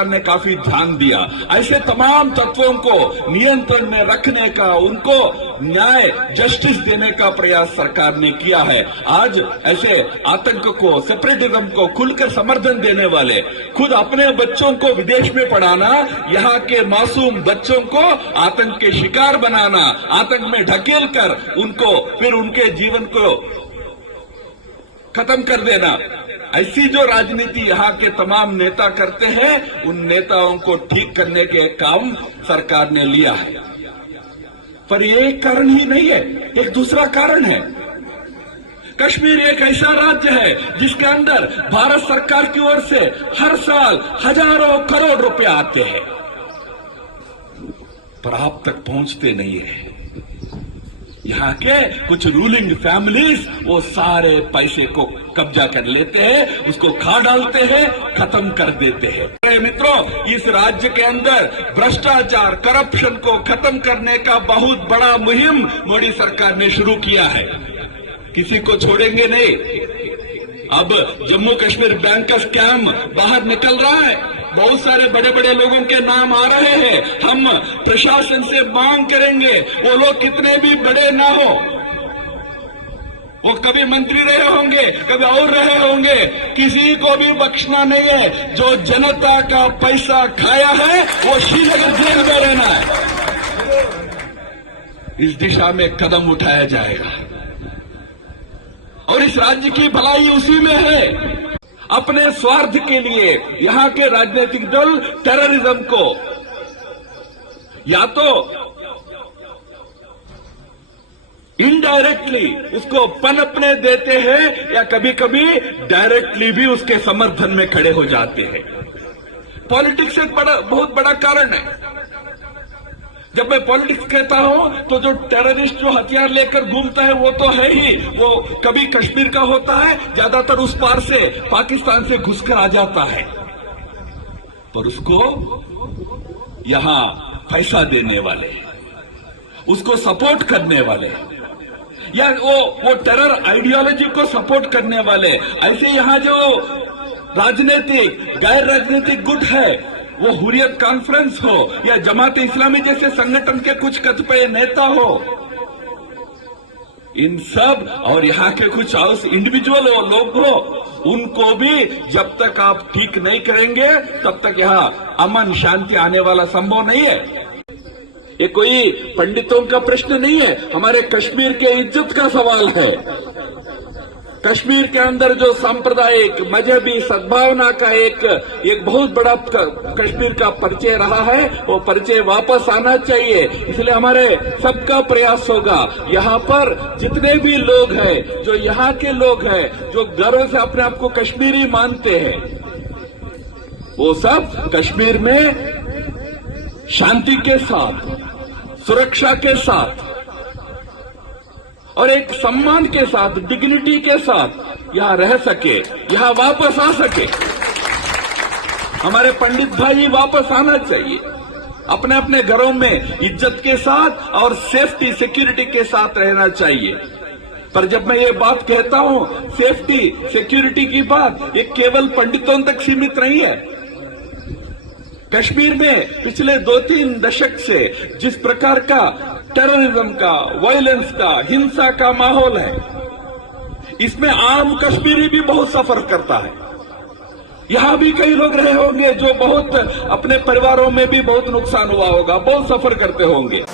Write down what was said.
सरकार ने काफी ध्यान दिया। ऐसे तमाम तत्वों को नियंत्रण में रखने का, उनको न्याय, जस्टिस देने का प्रयास सरकार ने किया है। आज ऐसे आतंक को, सेपरेटिज्म को खुलकर समर्थन देने वाले, खुद अपने बच्चों को विदेश में पढ़ाना, यहाँ के मासूम बच्चों को आतंक के शिकार बनाना, आतंक में ढकेल कर उनको फिर उनके जीवन को खत्म कर देना, ऐसी जो राजनीति यहाँ के तमाम नेता करते हैं, उन नेताओं को ठीक करने के काम सरकार ने लिया है। पर ये एक कारण ही नहीं है, एक दूसरा कारण है। कश्मीर एक ऐसा राज्य है जिसके अंदर भारत सरकार की ओर से हर साल हजारों करोड़ रुपए आते हैं, पर आप तक पहुंचते नहीं है। यहाँ के कुछ रूलिंग फैमिलीज वो सारे पैसे को कब्जा कर लेते हैं, उसको खा डालते हैं, खत्म कर देते हैं। मेरे मित्रों, इस राज्य के अंदर भ्रष्टाचार, करप्शन को खत्म करने का बहुत बड़ा मुहिम मोदी सरकार ने शुरू किया है। किसी को छोड़ेंगे नहीं। अब जम्मू कश्मीर बैंक का स्कैम बाहर निकल रहा है, बहुत सारे बड़े बड़े लोगों के नाम आ रहे हैं। हम प्रशासन से मांग करेंगे, वो लोग कितने भी बड़े ना हो, वो कभी मंत्री रहे होंगे, कभी और रहे होंगे, किसी को भी बख्शना नहीं है। जो जनता का पैसा खाया है वो सीधे जेल में रहना है। इस दिशा में कदम उठाया जाएगा और इस राज्य की भलाई उसी में है। अपने स्वार्थ के लिए यहाँ के राजनीतिक दल टेररिज्म को या तो इनडायरेक्टली उसको पनपने देते हैं या कभी कभी डायरेक्टली भी उसके समर्थन में खड़े हो जाते हैं। पॉलिटिक्स एक बहुत बड़ा कारण है। जब मैं पॉलिटिक्स कहता हूं तो जो टेररिस्ट जो हथियार लेकर घूमता है वो तो है ही, वो कभी कश्मीर का होता है, ज्यादातर उस पार से पाकिस्तान से घुसकर आ जाता है, पर उसको यहां पैसा देने वाले, उसको सपोर्ट करने वाले या वो टेरर आइडियोलॉजी को सपोर्ट करने वाले, ऐसे यहां जो राजनीतिक, गैर राजनीतिक गुट है, वो हुर्रियत कॉन्फ्रेंस हो या जमात इस्लामी जैसे संगठन के कुछ कतिपय नेता हो, इन सब और यहाँ के कुछ इंडिविजुअल लोग हो, उनको भी जब तक आप ठीक नहीं करेंगे तब तक यहाँ अमन शांति आने वाला संभव नहीं है। ये कोई पंडितों का प्रश्न नहीं है, हमारे कश्मीर के इज्जत का सवाल है। कश्मीर के अंदर जो सांप्रदायिक, मजहबी सद्भावना का एक बहुत बड़ा कश्मीर का परिचय रहा है, वो परिचय वापस आना चाहिए। इसलिए हमारे सबका प्रयास होगा, यहाँ पर जितने भी लोग हैं, जो यहाँ के लोग हैं, जो गर्व से अपने आप को कश्मीरी मानते हैं, वो सब कश्मीर में शांति के साथ, सुरक्षा के साथ और एक सम्मान के साथ, डिग्निटी के साथ यहाँ रह सके, यहाँ वापस आ सके। हमारे पंडित भाई वापस आना चाहिए, अपने अपने घरों में इज्जत के साथ और सेफ्टी, सिक्योरिटी के साथ रहना चाहिए। पर जब मैं ये बात कहता हूँ, सेफ्टी, सिक्योरिटी की बात, ये केवल पंडितों तक सीमित नहीं है। कश्मीर में पिछले 2-3 दशक से जिस प्रकार का टेररिज्म का, वायलेंस का, हिंसा का माहौल है, इसमें आम कश्मीरी भी बहुत सफर करता है। यहां भी कई लोग रहे होंगे जो बहुत अपने परिवारों में भी बहुत नुकसान हुआ होगा, बहुत सफर करते होंगे।